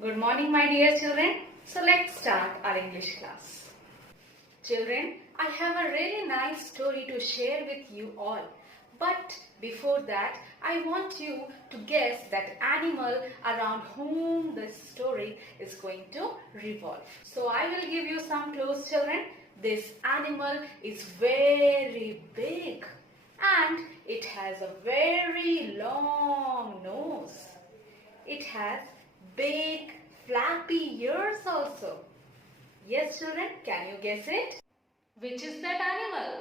Good morning, my dear children. So let's start our English class. Children, I have a really nice story to share with you all. But before that, I want you to guess that animal around whom this story is going to revolve. So I will give you some clues, children. This animal is very big and it has a very long nose. It has big flappy ears also. Yes, children, can you guess it? Which is that animal?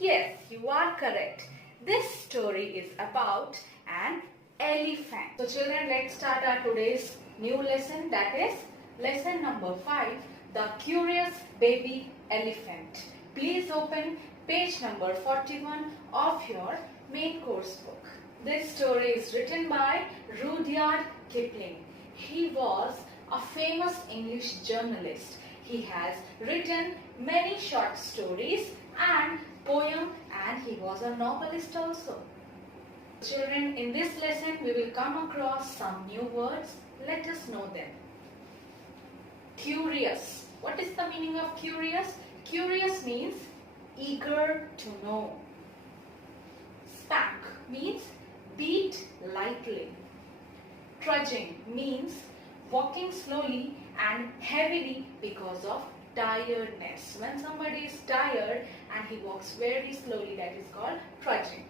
Yes, you are correct. This story is about an elephant. So children, let's start our today's new lesson, that is lesson number 5, The Curious Baby Elephant. Please open page number 41 of your main course book. This story is written by Rudyard Kipling. He was a famous English journalist. He has written many short stories and poems, and he was a novelist also. Children, in this lesson we will come across some new words. Let us know them. Curious. What is the meaning of curious? Curious means eager to know. Spank means beat lightly. Trudging means walking slowly and heavily because of tiredness. When somebody is tired and he walks very slowly, that is called trudging.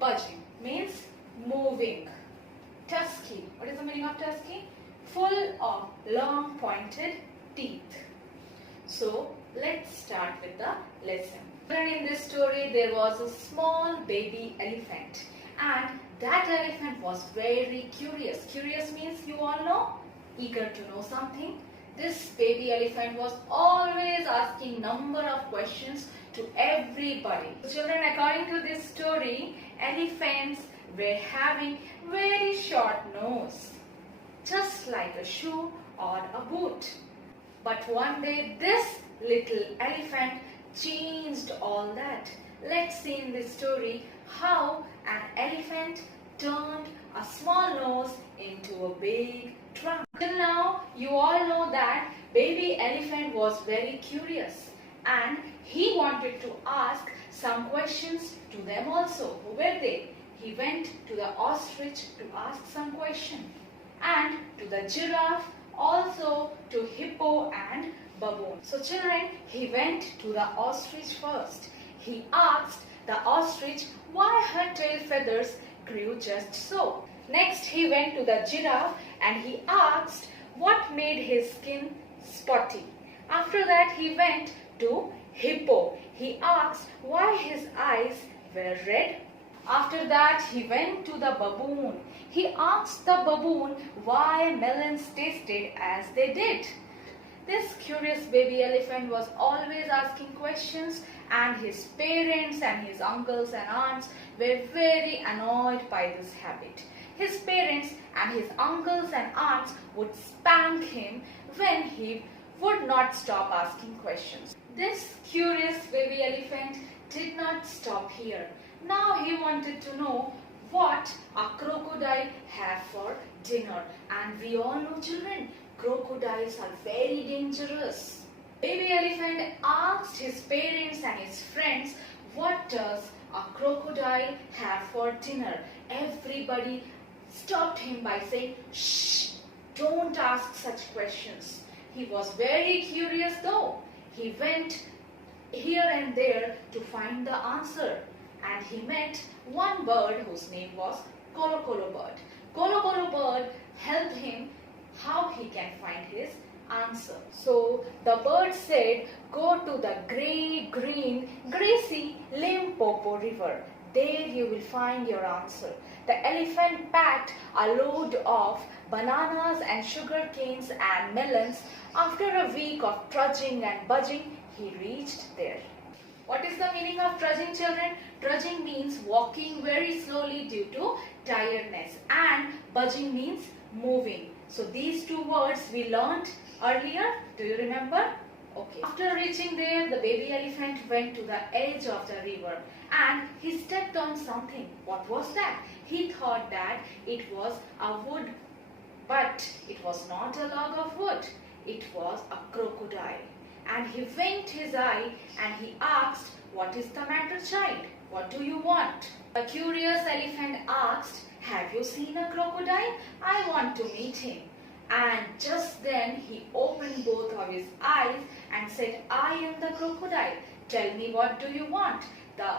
Budging means moving. Tusky. What is the meaning of tusky? Full of long pointed teeth. So let's start with the lesson. In this story there was a small baby elephant, and that elephant was very curious. Curious means, you all know, eager to know something. This baby elephant was always asking number of questions to everybody. Children, according to this story, elephants were having very short nose, just like a shoe or a boot. But one day this little elephant changed all that. Let's see in this story how an elephant turned a small nose into a big trunk. Till now, you all know that baby elephant was very curious and he wanted to ask some questions to them also. Who were they? He went to the ostrich to ask some question, and to the giraffe, also to hippo and baboon. So children, he went to the ostrich first. He asked the ostrich why her tail feathers grew just so. Next he went to the giraffe and he asked what made his skin spotty. After that he went to hippo. He asked why his eyes were red. After that he went to the baboon. He asked the baboon why melons tasted as they did. This curious baby elephant was always asking questions, and his parents and his uncles and aunts were very annoyed by this habit. His parents and his uncles and aunts would spank him when he would not stop asking questions. This curious baby elephant did not stop here. Now he wanted to know what a crocodile had for dinner. And we all know, children, crocodiles are very dangerous. Baby elephant asked his parents and his friends, what does a crocodile have for dinner? Everybody stopped him by saying, shh, don't ask such questions. He was very curious though. He went here and there to find the answer, and he met one bird whose name was Colo Colo bird. Colo Colo bird helped him how he can find his answer. So the bird said, go to the grey, green, grassy Limpopo river. There you will find your answer. The elephant packed a load of bananas and sugar canes and melons. After a week of trudging and budging, he reached there. What is the meaning of trudging, children? Trudging means walking very slowly due to tiredness, and budging means moving. So these two words we learned earlier. Do you remember? Okay. After reaching there, the baby elephant went to the edge of the river and he stepped on something. What was that? He thought that it was a wood, but But it was not a log of wood. It was a crocodile. And he winked his eye and he asked, "What is the matter, child? What do you want?" The curious elephant asked, "Have you seen a crocodile? I want to meet him." And just then he opened both of his eyes and said, "I am the crocodile. Tell me, what do you want?" The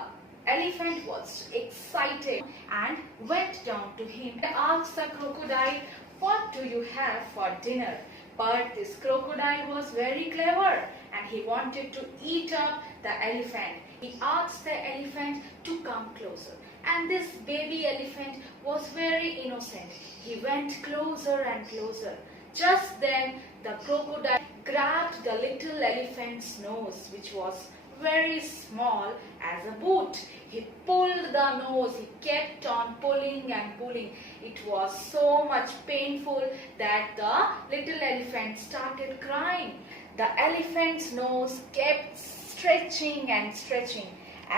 elephant was excited and went down to him and asked the crocodile, "What do you have for dinner?" But this crocodile was very clever and he wanted to eat up the elephant. He asked the elephant to come closer. And this baby elephant was very innocent. He went closer and closer. Just then the crocodile grabbed the little elephant's nose, which was very small as a boot. He pulled the nose. He kept on pulling and pulling. It was so much painful that the little elephant started crying. The elephant's nose kept stretching and stretching.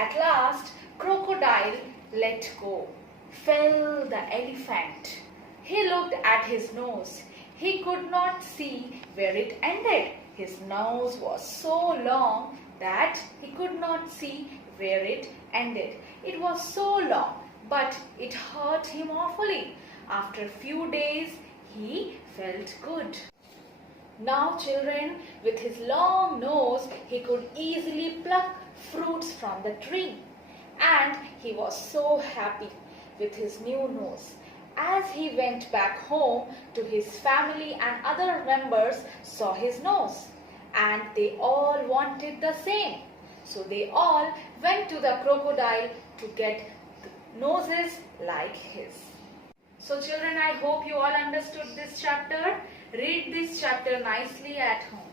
At last, crocodile let go. Fell the elephant. He looked at his nose. He could not see where it ended. His nose was so long that he could not see where it ended. It was so long, but it hurt him awfully. After a few days, he felt good. Now, children, with his long nose, he could easily pluck fruits from the tree. And he was so happy with his new nose. As he went back home to his family and other members saw his nose. And they all wanted the same. So they all went to the crocodile to get noses like his. So children, I hope you all understood this chapter. Read this chapter nicely at home.